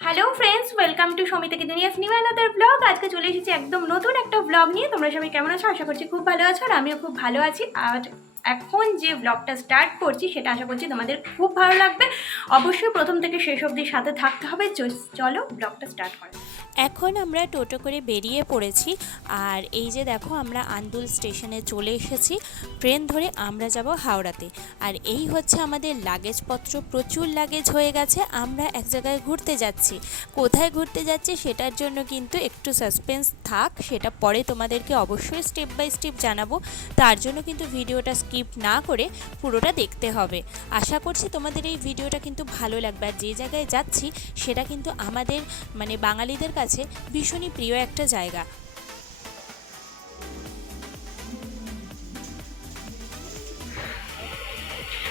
Hello friends welcome to সমিতাকে দুনিয়া new another blog আজকে চলে এসেছি একদম নতুন একটা ব্লগ নিয়ে। তোমরা সবাই কেমন আছো? আশা করছি খুব ভালো আছো আর আমিও খুব ভালো আছি। আর এখন যে ব্লগটা স্টার্ট করছি, সেটা আশা করছি তোমাদের খুব ভালো লাগবে। অবশ্যই প্রথম থেকে শেষ অবধি সাথে থাকতে হবে। চলো ব্লগটা স্টার্ট করো এখন আমরা টোটো করে বেরিয়ে পড়েছি আর এই যে দেখো আমরা আন্দুল স্টেশনে চলে এসেছি, ট্রেন ধরে আমরা যাব হাওড়াতে। আর এই হচ্ছে আমাদের লাগেজপত্র, প্রচুর লাগেজ হয়ে গেছে, আমরা এক জায়গায় ঘুরতে যাচ্ছি। কোথায় ঘুরতে যাচ্ছি সেটার জন্য কিন্তু একটু সাসপেন্স থাক, সেটা পরে তোমাদেরকে অবশ্যই স্টেপ বাই স্টেপ জানাব। তার জন্য কিন্তু ভিডিওটা স্কিপ না করে পুরোটা দেখতে হবে। আশা করছি তোমাদের এই ভিডিওটা কিন্তু ভালো লাগবে। আর যে জায়গায় যাচ্ছি, সেটা কিন্তু আমাদের মানে বাঙালিদের কাছে ভীষণই প্রিয় একটা জায়গা।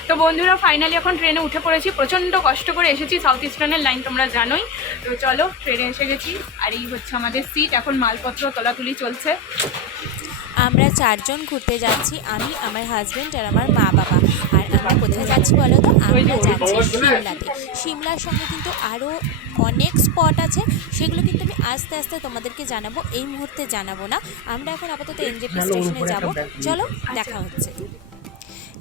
তো বন্ধুরা ফাইনালি এখন ট্রেনে উঠে পড়েছি প্রচণ্ড কষ্ট করে এসেছি সাউথ ইস্টার্নের লাইন তোমরা জানোই। তো চলো ট্রেনে এসে গেছি আর এই হচ্ছে আমাদের সিট এখন মালপত্র তোলাতুলি চলছে। আমরা চারজন ঘুরতে যাচ্ছি আমি আমার হাজবেন্ড আর আমার মা বাবা আর কোথায় যাচ্ছি বলো তো? আমরা যাচ্ছি সিমলাতে সিমলার সঙ্গে কিন্তু আরও অনেক স্পট আছে সেগুলো কিন্তু আমি আস্তে আস্তে তোমাদেরকে জানাব। এই মুহূর্তে জানাব না। আমরা এখন আপাতত এনজেপি স্টেশনে যাব। চলো দেখা হচ্ছে।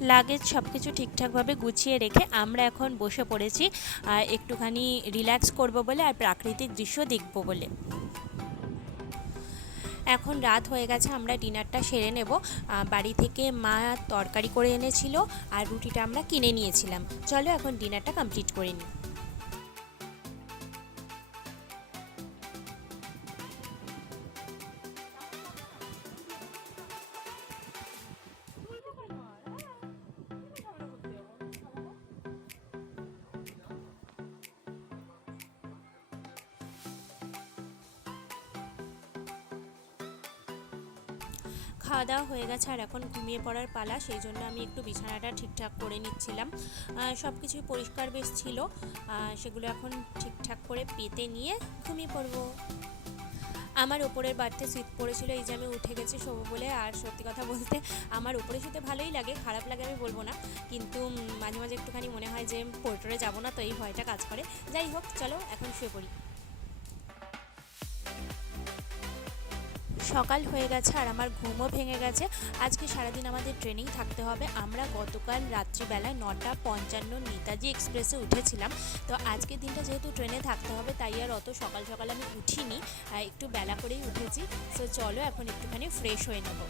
লাগেজ সব কিছু ঠিকঠাকভাবে গুছিয়ে রেখে আমরা এখন বসে পড়েছি। আহ, একটুখানি রিল্যাক্স করব বলে আর প্রাকৃতিক দৃশ্য দেখব বলে। এখন রাত হয়ে গেছে, আমরা ডিনারটা সেরে নেব। বাড়ি থেকে মা তরকারি করে এনেছিল আর রুটিটা আমরা কিনে নিয়েছিলাম। চলো এখন ডিনারটা কমপ্লিট করে নিই। গেছে আর এখন ঘুমিয়ে পড়ার পালা, সেই জন্য আমি একটু বিছানাটা ঠিকঠাক করে নিচ্ছিলাম। সব কিছুই পরিষ্কার বেশ ছিল। সেগুলো এখন ঠিকঠাক করে পেতে নিয়ে ঘুমিয়ে পড়ব। আমার ওপরের বাড়তে শীত পড়েছিল, এই যে আমি উঠে গেছি শোবো বলে। আর সত্যি কথা বলতে, আমার উপরে শুতে ভালোই লাগে, খারাপ লাগে আমি বলব না। কিন্তু মাঝে মাঝে একটুখানি মনে হয় যে পোর্টরে যাব না, তো এই ভয়টা কাজ করে। যাই হোক, চলো, এখন শুয়ে পড়ি। সকাল হয়ে গেছে আর আমার ঘুমও ভেঙে গেছে। আজকে সারাদিন আমাদের ট্রেনিং থাকতে হবে। আমরা গতকাল রাত্রিবেলায় নটা পঞ্চান্ন নেতাজি এক্সপ্রেসে উঠেছিলাম। তো আজকে দিনটা যেহেতু ট্রেনে থাকতে হবে, তাই আর অত সকাল সকাল আমি উঠিনি। একটু বেলা করেই উঠেছি। তো চলো এখন একটুখানি ফ্রেশ হয়ে নেব।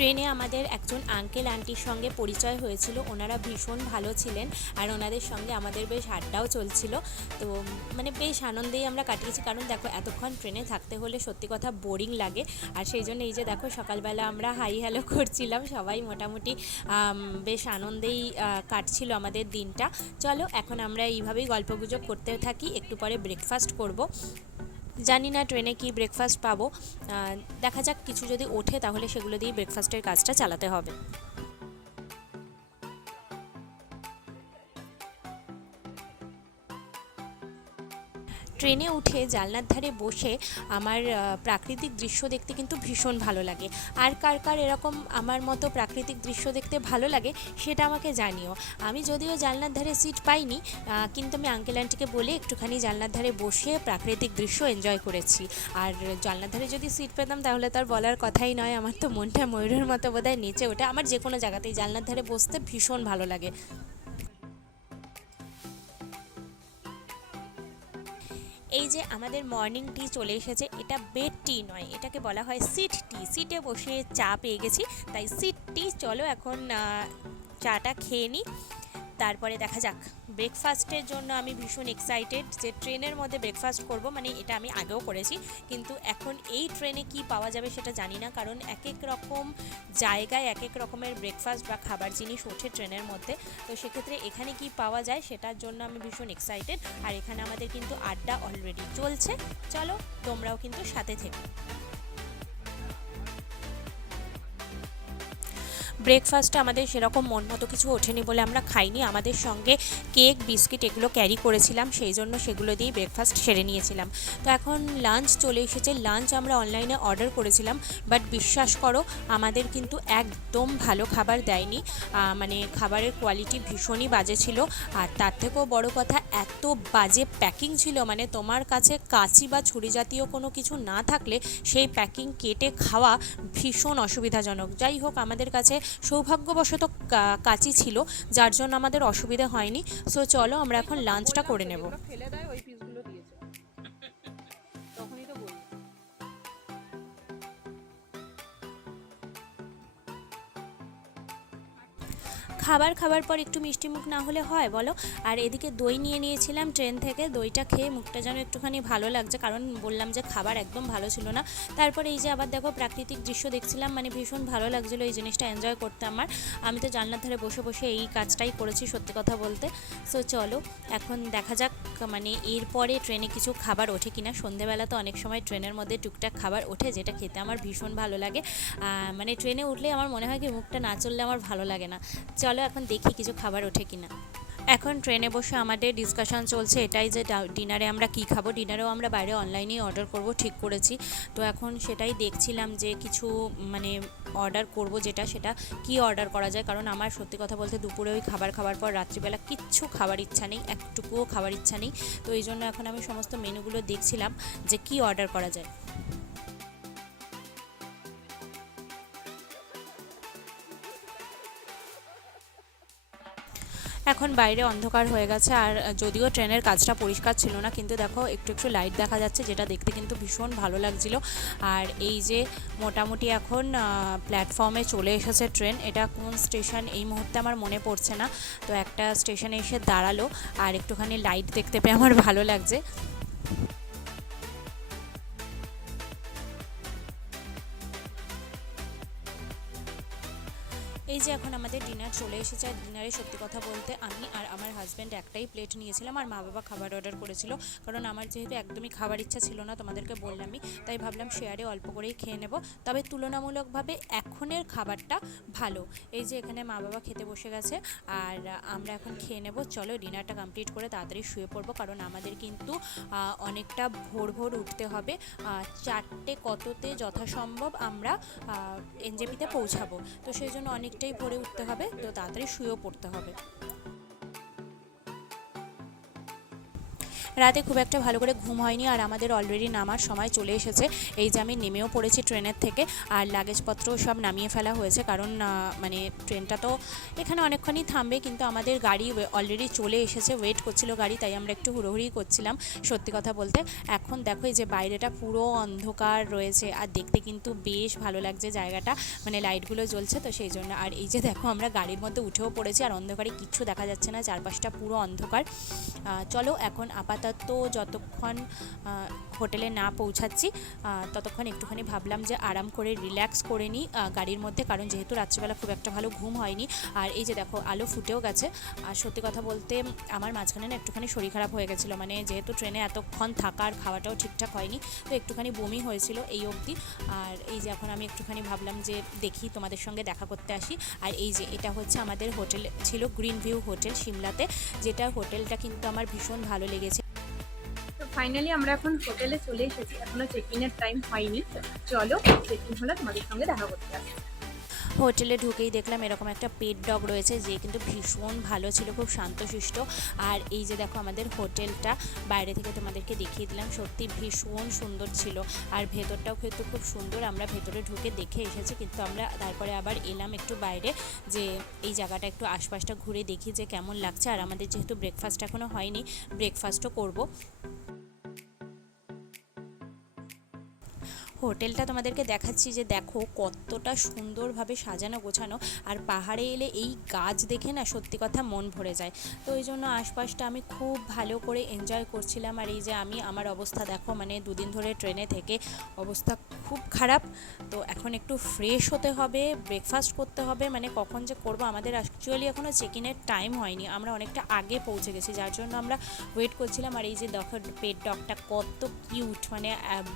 ট্রেনে আমাদের একজন আঙ্কেল আন্টির সঙ্গে পরিচয় হয়েছিল। ওনারা ভীষণ ভালো ছিলেন আর ওনাদের সঙ্গে আমাদের বেশ আড্ডাও চলছিল। তো মানে বেশ আনন্দেই আমরা কাটিয়েছি। কারণ দেখো, এতক্ষণ ট্রেনে থাকতে হলে সত্যি কথা বোরিং লাগে। আর সেই জন্য এই যে দেখো, সকালবেলা আমরা হাই হ্যালো করছিলাম। সবাই মোটামুটি বেশ আনন্দেই কাটছিল আমাদের দিনটা। চলো, এখন আমরা এইভাবেই গল্পগুজব করতে থাকি। একটু পরে ব্রেকফাস্ট করব। জানি না ট্রেনে কি ব্রেকফাস্ট পাবো। দেখা যাক, কিছু যদি ওঠে তাহলে সেগুলো দিয়ে ব্রেকফাস্টের কাজটা চালাতে হবে। ট্রেনে উঠে জানলার ধারে বসে আমার প্রাকৃতিক দৃশ্য দেখতে কিন্তু ভীষণ ভালো লাগে। আর কার কার এরকম আমার মতো প্রাকৃতিক দৃশ্য দেখতে ভালো লাগে সেটা আমাকে জানিও। আমি যদিও জানলার ধারে সিট পাইনি কিন্তু আমি আঙ্কেল আন্টিকে বলে একটুখানি জানলার ধারে বসে প্রাকৃতিক দৃশ্য এনজয় করেছি। আর জানলার ধারে যদি সিট পেতাম তাহলে তার বলার কথাই নয়, আমার তো মনটা ময়ূরের মতো বোধহয় নিচে ওঠে। আমার যে কোনো জায়গাতেই জানলার ধারে বসতে ভীষণ ভালো লাগে। এই যে আমাদের মর্নিং টি চলে এসেছে, এটা বেড টি নয়, এটাকে বলা হয় সিট টি সিটে বসে চা পেয়ে গেছি, তাই সিট টি চলো এখন চাটা খেয়ে নিই তারপরে দেখা যাক। ব্রেকফাস্টের জন্য আমি ভীষণ এক্সাইটেড যে ট্রেনের মধ্যে ব্রেকফাস্ট করব মানে এটা আমি আগেও করেছি। কিন্তু এখন এই ট্রেনে কি পাওয়া যাবে সেটা জানি না, কারণ এক এক রকম জায়গায় এক এক রকমের ব্রেকফাস্ট বা খাবার জিনিস ওঠে ট্রেনের মধ্যে। তো সেক্ষেত্রে এখানে কি পাওয়া যায় সেটার জন্য আমি ভীষণ এক্সাইটেড আর এখানে আমাদের কিন্তু আড্ডা অলরেডি চলছে। চলো, তোমরাও কিন্তু সাথে থেকো। ব্রেকফাস্টে আমাদের সেরকম মন মতো কিছু ওঠেনি বলে আমরা খাইনি। আমাদের সঙ্গে কেক, বিস্কিট এগুলো ক্যারি করেছিলাম, সেই জন্য সেগুলো দিয়েই ব্রেকফাস্ট সেরে নিয়েছিলাম। তো এখন লাঞ্চ চলে এসেছে। লাঞ্চ আমরা অনলাইনে অর্ডার করেছিলাম বাট বিশ্বাস করো, আমাদের কিন্তু একদম ভালো খাবার দেয়নি। মানে খাবারের কোয়ালিটি ভীষণই বাজে ছিল। আর তার থেকেও বড় কথা, এত বাজে প্যাকিং ছিল। মানে তোমার কাছে কাঁচি বা ছুরি জাতীয় কোনো কিছু না থাকলে সেই প্যাকিং কেটে খাওয়া ভীষণ অসুবিধাজনক। যাই হোক, আমাদের কাছে সৌভাগ্যবশত কাঁচি ছিল, যার জন্য আমাদের অসুবিধা হয়নি। সো চলো আমরা এখন লাঞ্চটা করে নেব। খাবার খাবার পর একটু মিষ্টি মুখ না হলে হয়, বলো? আর এদিকে দই নিয়ে নিয়েছিলাম ট্রেন থেকে, দইটা খেয়ে মুখটা যেন একটুখানি ভালো লাগছে, কারণ বললাম যে খাবার একদম ভালো ছিল না। তারপরে এই যে আবার দেখো প্রাকৃতিক দৃশ্য দেখছিলাম মানে ভীষণ ভালো লাগছিল এই জিনিসটা এনজয় করতে আমার। আমি তো জানলার ধারে বসে বসে এই কাজটাই করেছি সত্যি কথা বলতে। সো চলো, এখন দেখা যাক মানে এরপরে ট্রেনে কিছু খাবার ওঠে কিনা। সন্ধেবেলা তো অনেক সময় ট্রেনের মধ্যে টুকটাক খাবার ওঠে, যেটা খেতে আমার ভীষণ ভালো লাগে। মানে ট্রেনে উঠলে আমার মনে হয় কি মুখটা না চললে আমার ভালো লাগে না। চলো এখন দেখি কিছু খাবার ওঠে কিনা। এখন ট্রেনে বসে আমাদের ডিসকাশন চলছে এটাই যে ডিনারে আমরা কি খাব। ডিনারেও আমরা বাইরে অনলাইনেই অর্ডার করব, ঠিক করেছি। তো এখন সেটাই দেখছিলাম যে কিছু মানে অর্ডার করব যেটা, সেটা কি অর্ডার করা যায়? কারণ আমার সত্যি কথা বলতে দুপুরে ওই খাবার খাবার পর রাত্রিবেলা কিচ্ছু খাবার ইচ্ছা নেই, একটুকুও খাবার ইচ্ছা নেই। তো এই জন্য এখন আমি সমস্ত মেনুগুলো দেখছিলাম যে কি অর্ডার করা যায়। এখন বাইরে অন্ধকার হয়ে গেছে আর যদিও ট্রেনের কাজটা পরিষ্কার ছিল না, কিন্তু দেখো একটু একটু লাইট দেখা যাচ্ছে, যেটা দেখতে কিন্তু ভীষণ ভালো লাগছিল। আর এই যে মোটামুটি এখন প্ল্যাটফর্মে চলে এসেছে ট্রেন এটা কোন স্টেশন এই মুহূর্তে আমার মনে পড়ছে না। তো একটা স্টেশনে এসে দাঁড়াল আর একটুখানি লাইট দেখতে পেয়ে আমার ভালো লাগছে। এই যে এখন আমাদের ডিনার চলে এসেছে, আর ডিনারে সত্যি কথা বলতে আমি আর আমার হাজব্যান্ড একটাই প্লেট নিয়েছিলাম, আর মা বাবা খাবার অর্ডার করেছিল। কারণ আমার যেহেতু একদমই খাবার ইচ্ছা ছিল না, তোমাদেরকে বললামই, তাই ভাবলাম শেয়ারে অল্প করেই খেয়ে নেব। তবে তুলনামূলকভাবে এখনের খাবারটা ভালো। এই যে এখানে মা বাবা খেতে বসে গেছে, আর আমরা এখন খেয়ে নেব। চলো ডিনারটা কমপ্লিট করে তাড়াতাড়ি শুয়ে পড়ব, কারণ আমাদের কিন্তু অনেকটা ভোর ভোর উঠতে হবে। চারটে কততে যথাসম্ভব আমরা এনজেপিতে পৌঁছাবো। তো সেই জন্য অনেকটাই ভরে উঠতে হবে তো তাড়াতাড়ি শুয়েও পড়তে হবে। রাতে খুব একটা ভালো করে ঘুম হয়নি আর আমাদের অলরেডি নামার সময় চলে এসেছে। এই যে আমি নেমেও পড়েছি ট্রেনের থেকে আর লাগেজপত্র সব নামিয়ে ফেলা হয়েছে কারণ মানে ট্রেনটা তো এখানে অনেকক্ষণই থামবে কিন্তু আমাদের গাড়ি অলরেডি চলে এসেছে। ওয়েট করছিল গাড়ি, তাই আমরা একটু হুড়োহুড়ি করছিলাম সত্যি কথা বলতে। এখন দেখো এই যে বাইরেটা পুরো অন্ধকার রয়েছে আর দেখতে কিন্তু বেশ ভালো লাগছে জায়গাটা মানে লাইটগুলো জ্বলছে তো সেই জন্য। আর এই যে দেখো আমরা গাড়ির মধ্যে উঠেও পড়েছি আর অন্ধকারে কিচ্ছু দেখা যাচ্ছে না, চারপাশটা পুরো অন্ধকার। চলো এখন আপাতত যতক্ষণ হোটেলে না পৌঁছাচ্ছি ততক্ষণ একটুখানি ভাবলাম যে আরাম করে রিল্যাক্স করে নিই গাড়ির মধ্যে, কারণ যেহেতু রাত্রিবেলা খুব একটা ভালো ঘুম হয়নি। আর এই যে দেখো, আলো ফুটেও গেছে। আর সত্যি কথা বলতে, আমার মাঝখানে না একটুখানি শরীর খারাপ হয়ে গেছিল। মানে যেহেতু ট্রেনে এতক্ষণ থাকা আর খাওয়াটাও ঠিকঠাক হয়নি, তো একটুখানি বমি হয়েছিল এই অবধি। আর এই যে এখন আমি একটুখানি ভাবলাম যে দেখি, তোমাদের সঙ্গে দেখা করতে আসি। আর এই যে এটা হচ্ছে আমাদের হোটেল, ছিল গ্রিন ভিউ হোটেল সিমলাতে। যেটা হোটেলটা কিন্তু আমার ভীষণ ভালো লেগেছে। তো ফাইনালি আমরা এখন হোটেলে চলে এসেছি। এখনও চেক ইনের টাইম হয়নি। চলো চেক ইন হলে, তোমাদের সঙ্গে দেখা করতে আসি। হোটেলে ঢুকেই দেখলাম এরকম একটা পেট ডগ রয়েছে, যে কিন্তু ভীষণ ভালো ছিল, খুব শান্তশিষ্ট। আর এই যে দেখো আমাদের হোটেলটা বাইরে থেকে তোমাদেরকে দেখিয়ে দিলাম, সত্যি ভীষণ সুন্দর ছিল। আর ভেতরটাও কিন্তু খুব সুন্দর, আমরা ভেতরে ঢুকে দেখে এসেছি, কিন্তু আমরা তারপরে আবার এলাম একটু বাইরে, যে এই জায়গাটা একটু আশপাশটা ঘুরে দেখি যে কেমন লাগছে। আর আমাদের যেহেতু ব্রেকফাস্ট এখনও হয়নি ব্রেকফাস্টও করব। হোটেলটা তোমাদেরকে দেখাচ্ছি যে দেখো কতটা সুন্দরভাবে সাজানো, গোছানো আর পাহাড়ে এলে এই গাছ দেখে না সত্যি কথা মন ভরে যায়। তো এই জন্য আশপাশটা আমি খুব ভালো করে এনজয় করছিলাম আর এই যে আমি, আমার অবস্থা দেখো মানে দুদিন ধরে ট্রেনে থেকে অবস্থা খুব খারাপ। তো এখন একটু ফ্রেশ হতে হবে ব্রেকফাস্ট করতে হবে মানে কখন যে করব আমাদের অ্যাকচুয়ালি এখনও চেক ইনের টাইম হয়নি। আমরা অনেকটা আগে পৌঁছে গেছি, যার জন্য আমরা ওয়েট করছিলাম। আর এই যে দেখো পেট ডগটা কত কিউট মানে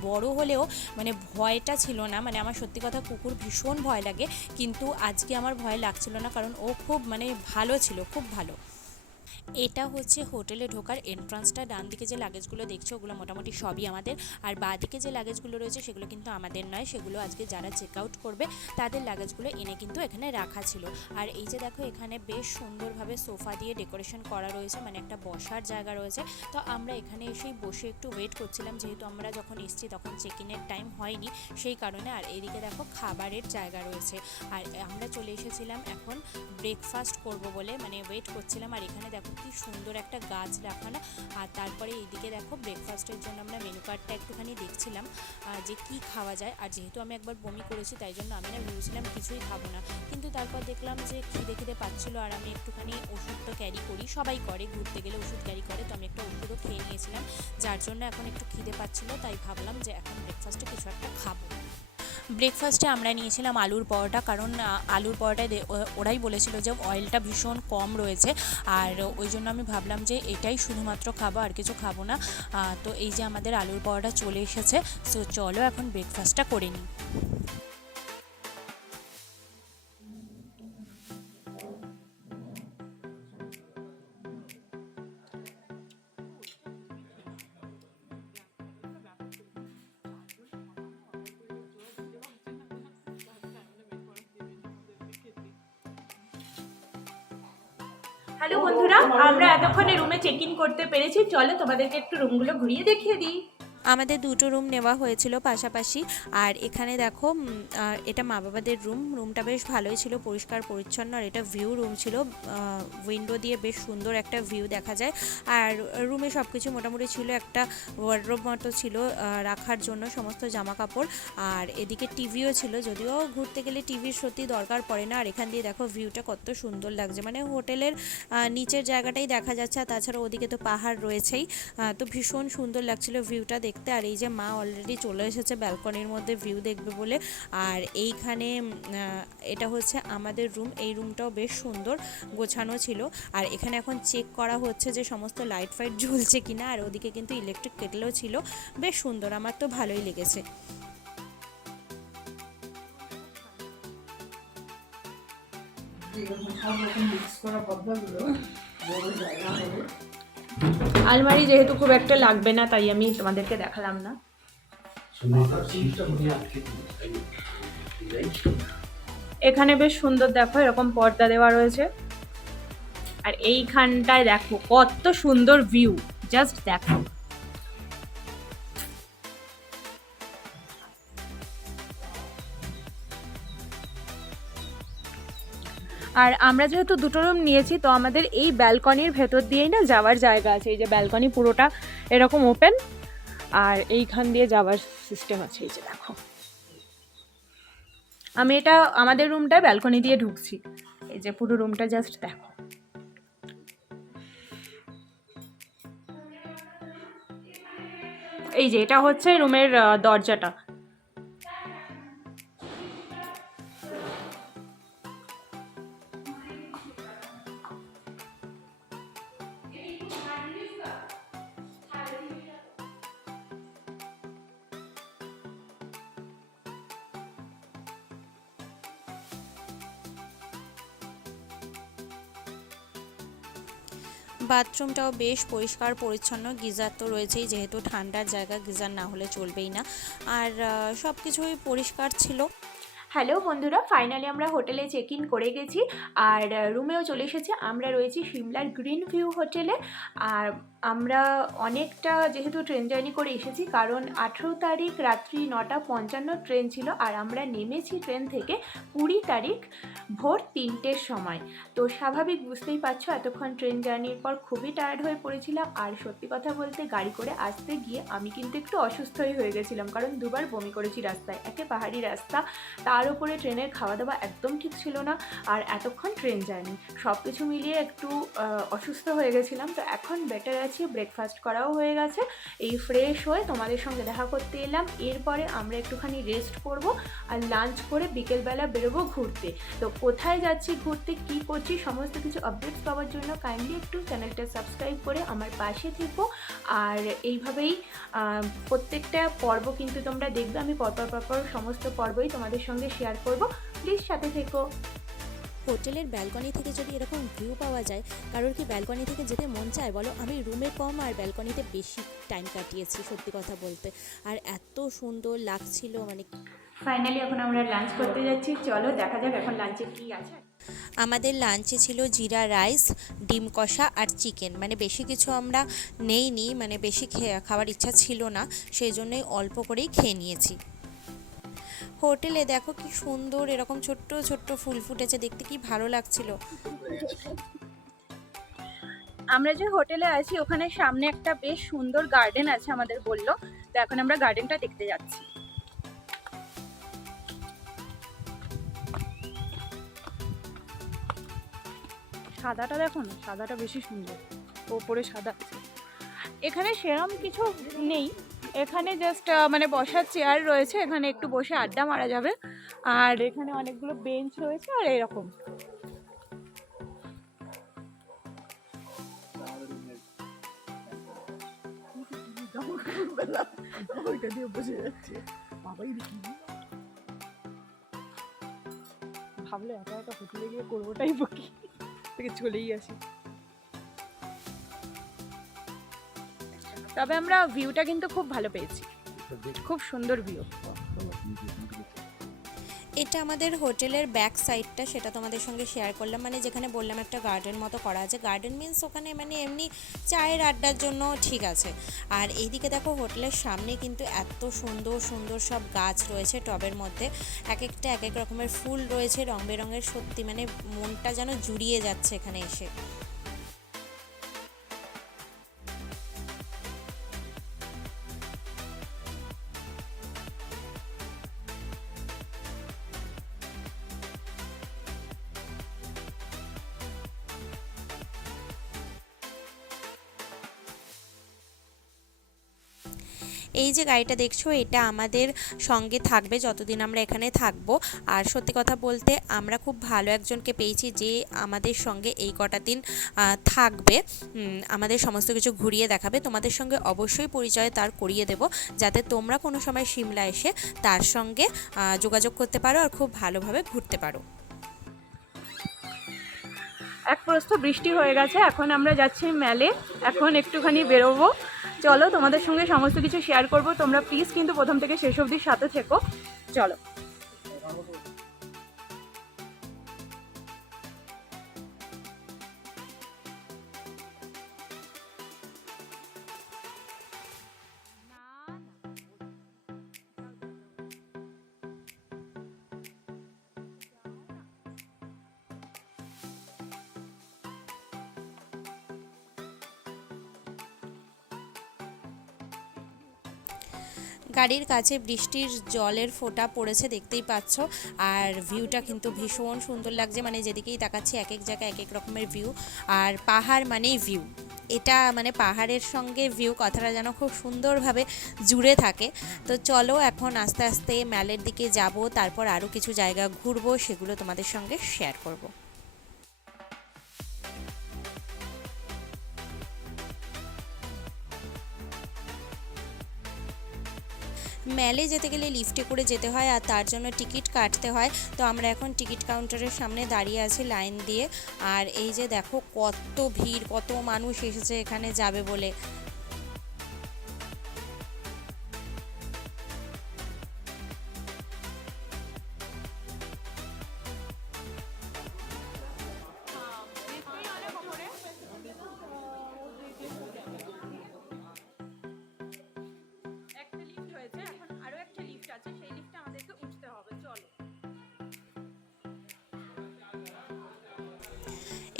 বড় হলেও মানে ভয়টা ছিল না মানে আমার সত্যি কথা কুকুর ভীষণ ভয় লাগে, কিন্তু আজকে আমার ভয় লাগছিল না কারণ ও খুব মানে ভালো ছিল, খুব ভালো। এটা হচ্ছে হোটেলে ঢোকার এন্ট্রান্সটা ডান দিকে যে লাগেজগুলো দেখছ, ওগুলো মোটামুটি সবই আমাদের। আর বাঁ দিকে যে লাগেজগুলো রয়েছে, সেগুলো কিন্তু আমাদের নয়, সেগুলো আজকে যারা চেক আউট করবে, তাদের লাগেজগুলো এনে কিন্তু এখানে রাখা ছিল। আর এই যে দেখো, এখানে বেশ সুন্দরভাবে সোফা দিয়ে ডেকোরেশন করা রয়েছে মানে একটা বসার জায়গা রয়েছে। তো আমরা এখানে এসেই বসে একটু ওয়েট করছিলাম, যেহেতু আমরা যখন এসেছি তখন চেক ইনের টাইম হয়নি, সেই কারণে। আর এদিকে দেখো, খাবারের জায়গা রয়েছে। আর আমরা চলে এসেছিলাম এখন ব্রেকফাস্ট করব বলে মানে ওয়েট করছিলাম। আর এখানে দেখো কি সুন্দর একটা গাছ রাখানো। আর তারপরে এইদিকে দেখো ব্রেকফাস্টের জন্য আমরা মেনু কার্ডটা একটুখানি দেখছিলাম যে কি খাওয়া যায়। আর যেহেতু আমি একবার বমি করেছি, তাই জন্য আমি না ভেবেছিলাম কিছুই খাব না। কিন্তু তারপর দেখলাম যে খিদে খিদে পাচ্ছিলো আর আমি একটুখানি ওষুধ তো ক্যারি করি। সবাই করে, ঘুরতে গেলে ওষুধ ক্যারি করে, তো আমি একটা ওষুধও খেয়ে নিয়েছিলাম। যার জন্য এখন একটু খিদে পাচ্ছিলো, তাই ভাবলাম যে এখন ব্রেকফাস্টে কিছু একটা খাব। ব্রেকফাস্টে আমরা নিয়েছিলাম আলুর পরোটা, কারণ আলুর পরোটায় ওরাই বলেছিল যে অয়েলটা ভীষণ কম রয়েছে। আর ওই জন্য আমি ভাবলাম যে এটাই শুধুমাত্র খাব, আর কিছু খাব না। তো এই যে আমাদের আলুর পরোটা চলে এসেছে সো চলো এখন ব্রেকফাস্টটা করে নিই। করতে পেরেছি। চলো তোমাদেরকে একটু রুমগুলো ঘুরিয়ে দেখিয়ে দিই। আমাদের দুটো রুম নেওয়া হয়েছিল পাশাপাশি। আর এখানে দেখো এটা মা বাবাদের রুম। রুমটা বেশ ভালোই ছিল, পরিষ্কার, পরিচ্ছন্ন। আর এটা ভিউ রুম ছিল। উইন্ডো দিয়ে বেশ সুন্দর একটা ভিউ দেখা যায়। আর রুমে সব কিছু মোটামুটি ছিল একটা ওয়ার্ড্রোব মতো ছিল রাখার জন্য সমস্ত জামা কাপড় আর এদিকে টিভিও ছিল, যদিও ঘুরতে গেলে টিভির সত্যি দরকার পড়ে না। আর এখান দিয়ে দেখো ভিউটা কত সুন্দর লাগছে। মানে হোটেলের নিচের জায়গাটাই দেখা যাচ্ছে। আর তাছাড়া ওদিকে তো পাহাড় রয়েছেই। তো ভীষণ সুন্দর লাগছিল ভিউটা দেখতে আর এই যে মা অলরেডি চলে এসেছে ব্যালকনির মধ্যে ভিউ দেখবে বলে। আর এইখানে এটা হচ্ছে আমাদের রুম এই রুমটাও বেশ সুন্দর গোছানো ছিল। আর এখানে এখন চেক করা হচ্ছে যে সমস্ত লাইট ফাইট জ্বলছে কিনা আর ওদিকে কিন্তু ইলেকট্রিক কেটলেও ছিল। বেশ সুন্দর, আমার তো ভালোই লেগেছে। আলমারি যেহেতু খুব একটা লাগবে না তাই আমি তোমাদেরকে দেখালাম না। এখানে বেশ সুন্দর দেখো এরকম পর্দা দেওয়া রয়েছে। আর এইখানটায় দেখো কত সুন্দর ভিউ জাস্ট দেখো। আর আমরা যেহেতু দুটো রুম নিয়েছি, তো আমাদের এই ব্যালকনির ভেতর দিয়েই না যাওয়ার জায়গা আছে। এই যে ব্যালকনি পুরোটা এরকম ওপেন আর এইখান দিয়ে যাওয়ার সিস্টেম আছে। এই যে দেখো। আমি এটা, আমাদের রুমটায় ব্যালকনি দিয়ে ঢুকছি। এই যে পুরো রুমটা জাস্ট দেখো। এই যে এটা হচ্ছে রুমের দরজাটা। বাথরুমটাও বেশ পরিষ্কার, পরিচ্ছন্ন। গিজার তো রয়েছেই, যেহেতু ঠান্ডার জায়গা গিজার না হলে চলবেই না। আর সব কিছুই পরিষ্কার ছিল। হ্যালো বন্ধুরা, ফাইনালি আমরা হোটেলে চেক ইন করে গেছি। আর রুমেও চলে এসেছি। আমরা রয়েছি সিমলার গ্রিন ভিউ হোটেলে। আর আমরা অনেকটা যেহেতু ট্রেন জার্নি করে এসেছি, কারণ আঠেরো তারিখ রাত্রি নটা পঞ্চান্ন ট্রেন ছিল আর আমরা নেমেছি ট্রেন থেকে কুড়ি তারিখ ভোর তিনটের সময়। তো স্বাভাবিক বুঝতেই পারছ, এতক্ষণ ট্রেন জার্নির পর খুবই টায়ার্ড হয়ে পড়েছিলাম। আর সত্যি কথা বলতে গাড়ি করে আসতে গিয়ে আমি কিন্তু একটু অসুস্থই হয়ে গেছিলাম, কারণ দুবার বমি করেছি রাস্তায়, একে পাহাড়ি রাস্তা। তার উপরে ট্রেনের খাওয়া দাওয়া একদম ঠিক ছিল না আর এতক্ষণ ট্রেন জার্নি সব কিছু মিলিয়ে একটু অসুস্থ হয়ে গেছিলাম। তো এখন বেটার আছি। ব্রেকফাস্ট করাও হয়ে গেছে। এই ফ্রেশ হয়ে তোমাদের সঙ্গে দেখা করতে এলাম। এরপরে আমরা একটুখানি রেস্ট করব আর লাঞ্চ করে বিকেলবেলা বেরোবো ঘুরতে। তো কোথায় যাচ্ছি, ঘুরতে কি করছি, সমস্ত কিছু আপডেটস পাওয়ার জন্য কাইন্ডলি একটু চ্যানেলটা সাবস্ক্রাইব করে আমার পাশে থেকো। আর এইভাবেই প্রত্যেকটা পর্ব কিন্তু তোমরা দেখবে। আমি পরপর পরপর সমস্ত পর্বই তোমাদের সঙ্গে শেয়ার করব। প্লিজ সাথে থেকো। হোটেলের ব্যালকনি থেকে যদি এরকম ভিউ পাওয়া যায় কারোর কি ব্যালকনি থেকে যেতে মন চায়? বলো আমি রুমে কম আর ব্যালকনিতে বেশি টাইম কাটিয়েছি সত্যি কথা বলতে। আর এত সুন্দর লাগছিল মানে ফাইনালি এখন আমরা লাঞ্চ করতে যাচ্ছি। চলো দেখা যাক এখন লাঞ্চে কি আছে। আমাদের লাঞ্চে ছিল জিরা রাইস ডিম কষা আর চিকেন মানে বেশি কিছু আমরা নেইনি মানে বেশি খেয়ে খাওয়ার ইচ্ছা ছিল না সেই জন্যই অল্প করেই খেয়ে নিয়েছি। হোটেলে দেখো কি সুন্দর এরকম ছোট্ট ছোট্ট ফুল ফুটেছে, দেখতে কি ভালো লাগছিল। আমরা যে হোটেলে আছি, ওখানে সামনে একটা বেশ সুন্দর গার্ডেন আছে আমাদের বলল। তো এখন আমরা গার্ডেনটা দেখতে যাচ্ছি। সাদাটা দেখো না, সাদাটা বেশি সুন্দর। ওপরে সাদা এখানে সেরম কিছু নেই এখানে জাস্ট মানে বসার চেয়ার রয়েছে, এখানে একটু বসে আড্ডা মারা যাবে। আর এখানে অনেকগুলো বেঞ্চ রয়েছে, আর এরকম। যাচ্ছে ভাবলে একা একা হোটেলে গিয়ে করবোটাই বকি থেকে চলেই আসি। তবে আমরা ভিউটা কিন্তু খুব ভালো পেয়েছি। খুব সুন্দর ভিউ এটা আমাদের হোটেলের ব্যাক সাইডটা সেটা তোমাদের সঙ্গে শেয়ার করলাম। মানে যেখানে বললাম একটা গার্ডেন মতো করা আছে। গার্ডেন মিন্স ওখানে মানে এমনি চায়ের আড্ডার জন্য ঠিক আছে। আর এইদিকে দেখো হোটেলের সামনে কিন্তু এত সুন্দর সুন্দর সব গাছ রয়েছে টবের মধ্যে। এক একটা, এক এক রকমের ফুল রয়েছে। রং বেরঙের সত্যি মানে মনটা যেন জুড়িয়ে যাচ্ছে এখানে এসে। যে গাড়িটা দেখছ, এটা আমাদের সঙ্গে থাকবে যতদিন আমরা এখানে থাকব। আর সত্যি কথা বলতে, আমরা খুব ভালো একজনকে পেয়েছি যে আমাদের সঙ্গে এই কটা দিন থাকবে। আমাদের সমস্ত কিছু ঘুরিয়ে দেখাবে। তোমাদের সঙ্গে অবশ্যই পরিচয় তার করিয়ে দেব, যাতে তোমরা কোনো সময় সিমলা এসে তার সঙ্গে যোগাযোগ করতে পারো আর খুব ভালোভাবে ঘুরতে পারো। এক প্রস্থ বৃষ্টি হয়ে গেছে, এখন আমরা যাচ্ছি মেলে। এখন একটুখানি বেরোবো। চলো তোমাদের সঙ্গে সমস্ত কিছু শেয়ার করব। তোমরা প্লিজ কিন্তু প্রথম থেকে শেষ অবধি সাথে থেকো। চলো। গাড়ির কাছে বৃষ্টির জলের ফোঁটা পড়েছে, দেখতেই পাচ্ছ। আর ভিউটা কিন্তু ভীষণ সুন্দর লাগছে মানে যেদিকেই তাকাচ্ছি এক এক জায়গায় এক এক রকমের ভিউ আর পাহাড় মানেই ভিউ এটা মানে পাহাড়ের সঙ্গে ভিউ কথাটা যেন খুব সুন্দরভাবে জুড়ে থাকে। তো চলো এখন আস্তে আস্তে ম্যালের দিকে যাব, তারপর আরও কিছু জায়গা ঘুরবো, সেগুলো তোমাদের সঙ্গে শেয়ার করব। ম্যালে যেতে গেলে লিফটে করে যেতে হয় আর তার জন্য টিকিট কাটতে হয়। তো আমরা এখন টিকিট কাউন্টারের সামনে দাঁড়িয়ে আছি লাইন দিয়ে। আর এই যে দেখো কত ভিড়, কত মানুষ এসেছে এখানে যাবে বলে।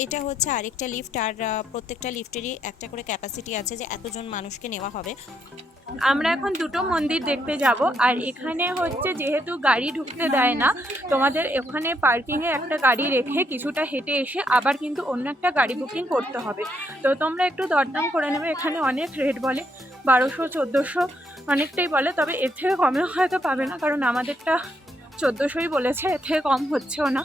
এটা হচ্ছে আরেকটা লিফট আর প্রত্যেকটা লিফটেরই একটা করে ক্যাপাসিটি আছে যে এতজন মানুষকে নেওয়া হবে। আমরা এখন দুটো মন্দির দেখতে যাব, আর এখানে হচ্ছে যেহেতু গাড়ি ঢুকতে দেয় না, তোমাদের ওখানে পার্কিংয়ে একটা গাড়ি রেখে কিছুটা হেঁটে এসে আবার কিন্তু অন্য একটা গাড়ি বুকিং করতে হবে। তো তোমরা একটু দরদাম করে নেবে, এখানে অনেক রেট বলে, বারোশো, চোদ্দোশো অনেকটাই বলে, তবে এর থেকে কমেও হয়তো পাবে না, কারণ আমাদেরটা চোদ্দোশোই বলেছে, এর থেকে কম হচ্ছেও না।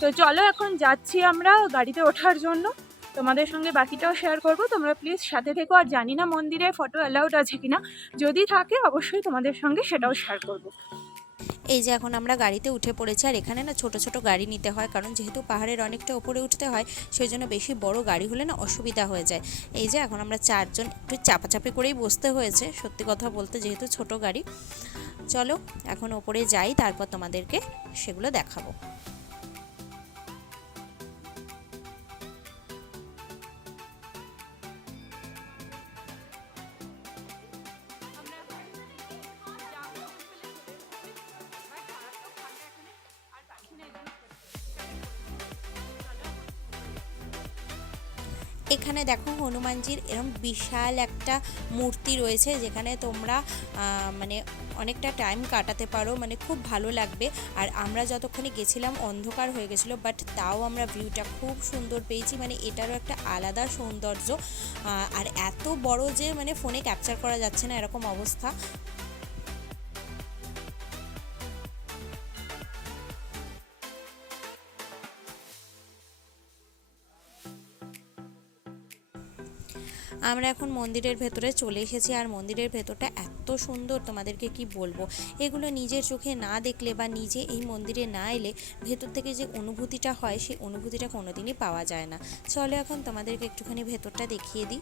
তো চলো এখন যাচ্ছি আমরা গাড়িতে ওঠার জন্য। তোমাদের সঙ্গে বাকিটাও শেয়ার করব। তোমরা প্লিজ সাথে থেকো। আর জানি না মন্দিরে ফটো অ্যালাউড আছে কিনা। যদি থাকে, অবশ্যই তোমাদের সঙ্গে সেটাও শেয়ার করব। এই যে এখন আমরা গাড়িতে উঠে পড়েছি। আর এখানে না ছোট ছোট গাড়ি নিতে হয়। কারণ যেহেতু পাহাড়ের অনেকটা উপরে উঠতে হয় সেই জন্য বেশি বড় গাড়ি হলে না অসুবিধা হয়ে যায়। এই যে এখন আমরা চারজন একটু চাপাচাপি করেই বসতে হয়েছে। সত্যি কথা বলতে যেহেতু ছোট গাড়ি। চলো, এখন ওপরে যাই। তারপর তোমাদেরকে সেগুলো দেখাবো। হনুমানজির এরম বিশাল একটা মূর্তি রয়েছে যেখানে তোমরা মানে অনেকটা টাইম কাটাতে পারো মানে খুব ভালো লাগবে। আর আমরা যতক্ষণে গেছিলাম, অন্ধকার হয়ে গেছিল বাট তাও আমরা ভিউটা খুব সুন্দর পেয়েছি। মানে এটারও একটা আলাদা সৌন্দর্য। আর এত বড় যে মানে ফোনে ক্যাপচার করা যাচ্ছে না, এরকম অবস্থা। আমরা এখন মন্দিরের ভেতরে চলে এসেছি আর মন্দিরের ভেতরটা এত সুন্দর, তোমাদেরকে কি বলব? এগুলো নিজের চোখে না দেখলে বা নিজে এই মন্দিরে না এলে ভেতর থেকে যে অনুভূতিটা হয়, সেই অনুভূতিটা কোনোদিনই পাওয়া যায় না। চলো এখন তোমাদেরকে একটুখানি ভেতরটা দেখিয়ে দিই।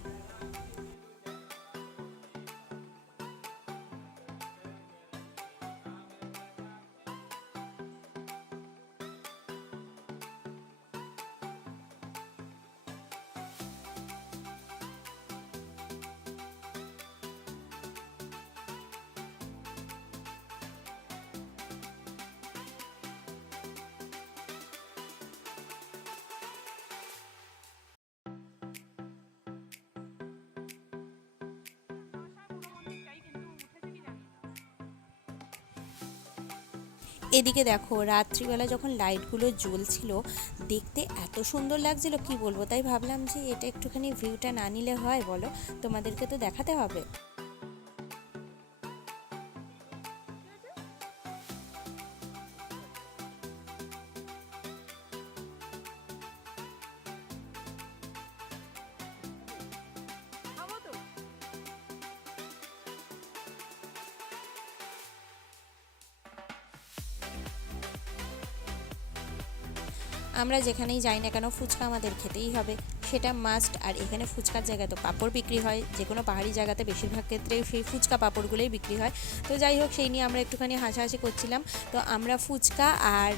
এদিকে দেখো, রাত্রিবেলা যখন লাইটগুলো জ্বলছিল, দেখতে এত সুন্দর লাগছিল, কি বলব? তাই ভাবলাম যে এটা একটুখানি ভিউটা না নিলে হয়, বলো? তোমাদেরকে তো দেখাতে হবে। আমরা যেখানেই যাই না কেন ফুচকা আমাদের খেতেই হবে। সেটা মাস্ট আর এখানে ফুচকার জায়গায় তো পাঁপড় বিক্রি হয়। যে কোনো পাহাড়ি জায়গাতে বেশিরভাগ ক্ষেত্রে সেই ফুচকা পাঁপড়গুলোই বিক্রি হয়। তো যাই হোক, সেই নিয়ে আমরা একটুখানি হাসাহাসি করছিলাম। তো আমরা ফুচকা আর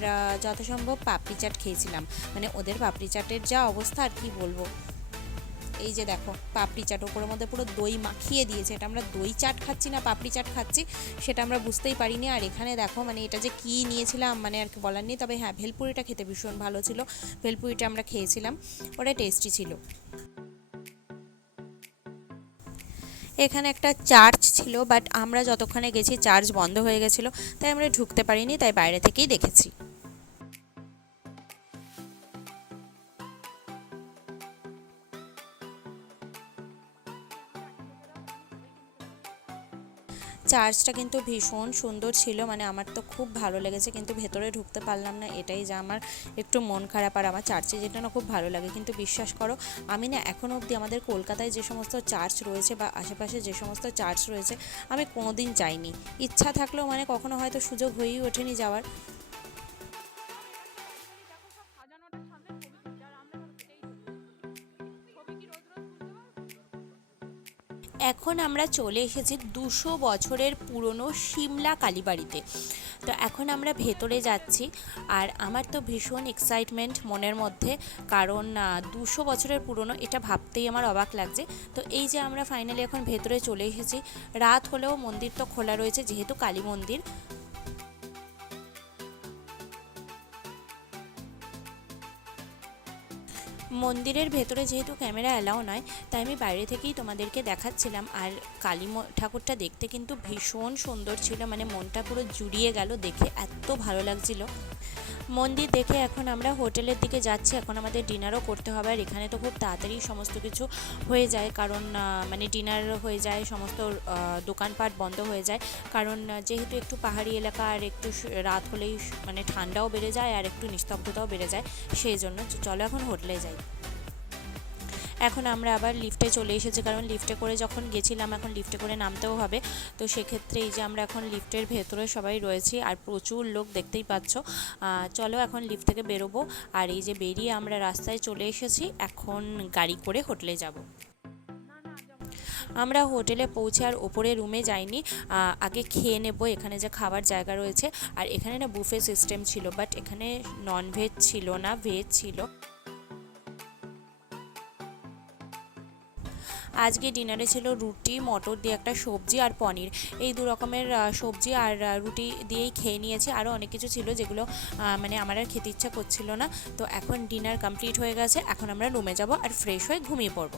যথাসম্ভব পাপড়ি চাট খেয়েছিলাম। মানে ওদের পাপড়ি চাটের যা অবস্থা আর কি বলব? এই যে দেখো, পাপড়ি চাট, ওপরের মধ্যে পুরো দই মাখিয়ে দিয়েছে। এটা আমরা দই চাট খাচ্ছি না, পাপড়ি চাট খাচ্ছি, সেটা আমরা বুঝতেই পারিনি। আর এখানে দেখো মানে এটা যে কী নিয়েছিলাম মানে আর কি বলার নেই। তবে হ্যাঁ ভেলপুরিটা খেতে ভীষণ ভালো ছিল। ভেলপুরিটা আমরা খেয়েছিলাম, ওটা টেস্টি ছিল। এখানে একটা চার্চ ছিল, বাট আমরা যতক্ষণে গেছি, চার্চ বন্ধ হয়ে গেছিল, তাই আমরা ঢুকতে পারিনি, তাই বাইরে থেকেই দেখেছি। চার্চটা কিন্তু ভীষণ সুন্দর ছিল মানে আমার তো খুব ভালো লেগেছে, কিন্তু ভেতরে ঢুকতে পারলাম না, এটাই যে আমার একটু মন খারাপ আর আমার চার্চে যেটা না খুব ভালো লাগে। কিন্তু বিশ্বাস করো, আমি না এখনও অবধি আমাদের কলকাতায় যে সমস্ত চার্চ রয়েছে বা আশেপাশে যে সমস্ত চার্চ রয়েছে, আমি কোনোদিন যাইনি। ইচ্ছা থাকলেও মানে কখনো হয়তো সুযোগ হয়েই ওঠেনি যাওয়ার। এখন আমরা চলে এসেছি দুশো বছরের পুরনো সিমলা কালীবাড়িতে। তো এখন আমরা ভেতরে যাচ্ছি আর আমার তো ভীষণ এক্সাইটমেন্ট মনের মধ্যে, কারণ দুশো বছরের পুরনো এটা ভাবতেই আমার অবাক লাগছে। তো এই যে আমরা ফাইনালি এখন ভেতরে চলে এসেছি, রাত হলেও মন্দির তো খোলা রয়েছে, যেহেতু কালী মন্দির। মন্দিরের ভেতরে যেহেতু ক্যামেরা অ্যালাও নয়, তাই আমি বাইরে থেকেই তোমাদেরকে দেখাচ্ছিলাম। আর কালী ঠাকুরটা দেখতে কিন্তু ভীষণ সুন্দর ছিল মানে মনটা পুরো জুড়িয়ে গেল দেখে, এত ভালো লাগছিল। মন্দির দেখে এখন আমরা হোটেলের দিকে যাচ্ছি। এখন আমাদের ডিনারও করতে হবে। আর এখানে তো খুব তাড়াতাড়ি সমস্ত কিছু হয়ে যায়। কারণ মানে ডিনার হয়ে যায়, সমস্ত দোকানপাট বন্ধ হয়ে যায়। কারণ যেহেতু একটু পাহাড়ি এলাকা আর একটু রাত হলেই মানে ঠান্ডাও বেড়ে যায় আর একটু নিস্তব্ধতাও বেড়ে যায়, সেই জন্য চলো এখন হোটেলে যাই। এখন আমরা আবার লিফটে চলে এসেছি, কারণ লিফটে করে যখন গেছিলাম, এখন লিফটে করে নামতেও হবে। তো সেক্ষেত্রে এই যে আমরা এখন লিফটের ভেতরে সবাই রয়েছি, আর প্রচুর লোক দেখতেই পাচ্ছ। চলো এখন লিফট থেকে বেরোবো। আর এই যে বেরিয়ে আমরা রাস্তায় চলে এসেছি, এখন গাড়ি করে হোটেলে যাব। আমরা হোটেলে পৌঁছে আর ওপরে রুমে যাইনি। আগে খেয়ে নেব, এখানে যে খাবার জায়গা রয়েছে। আর এখানে না বুফে সিস্টেম ছিল বাট এখানে নন ভেজ ছিল না ভেজ ছিল। আজকে ডিনারে ছিল রুটি, মটর দিয়ে একটা সবজি আর পনির। এই দু রকমের সবজি আর রুটি দিয়েই খেয়ে নিয়েছি। আরও অনেক কিছু ছিল যেগুলো মানে আমার আর খেতে ইচ্ছা করছিল না। তো এখন ডিনার কমপ্লিট হয়ে গেছে। এখন আমরা রুমে যাব আর ফ্রেশ হয়ে ঘুমিয়ে পড়ব।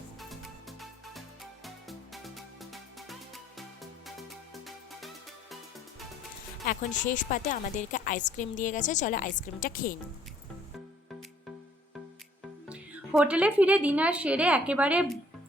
এখন শেষ পাতে আমাদেরকে আইসক্রিম দিয়ে গেছে। চলো আইসক্রিমটা খেয়ে নিই হোটেলে ফিরে ডিনার সেরে একেবারে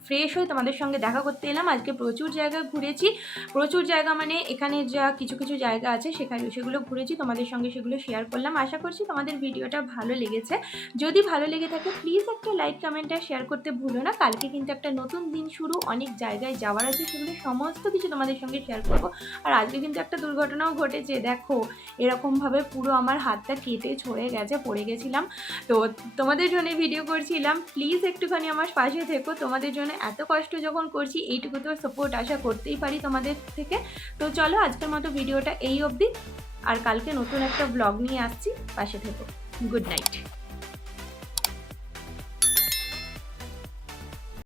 ফ্রেশ হয়ে তোমাদের সঙ্গে দেখা করতে এলাম। আজকে প্রচুর জায়গা ঘুরেছি। প্রচুর জায়গা মানে এখানে যা কিছু কিছু জায়গা আছে, সেখানে সেগুলো ঘুরেছি, তোমাদের সঙ্গে সেগুলো শেয়ার করলাম। আশা করছি তোমাদের ভিডিওটা ভালো লেগেছে। যদি ভালো লেগে থাকে প্লিজ একটা লাইক কমেন্ট আর শেয়ার করতে ভুলো না। কালকে কিন্তু একটা নতুন দিন শুরু, অনেক জায়গায় যাওয়ার আছে, সেগুলো সমস্ত কিছু তোমাদের সঙ্গে শেয়ার করব। আর আজকে কিন্তু একটা দুর্ঘটনাও ঘটেছে, দেখো, এরকমভাবে পুরো আমার হাতটা কেটে ছড়ে গেছে, পড়ে গেছিলাম। তো তোমাদের জন্য ভিডিও করছিলাম। প্লিজ একটুখানি আমার পাশে থেকো। তোমাদের জন্য এত কষ্ট যখন করছি, এইটুকু তো সাপোর্ট আশা করতেই পারি তোমাদের থেকে। তো চলো আজকের মতো ভিডিওটা এই অবধি। আর কালকে নতুন একটা ব্লগ নিয়ে আসছি। পাশে থেকো। Good night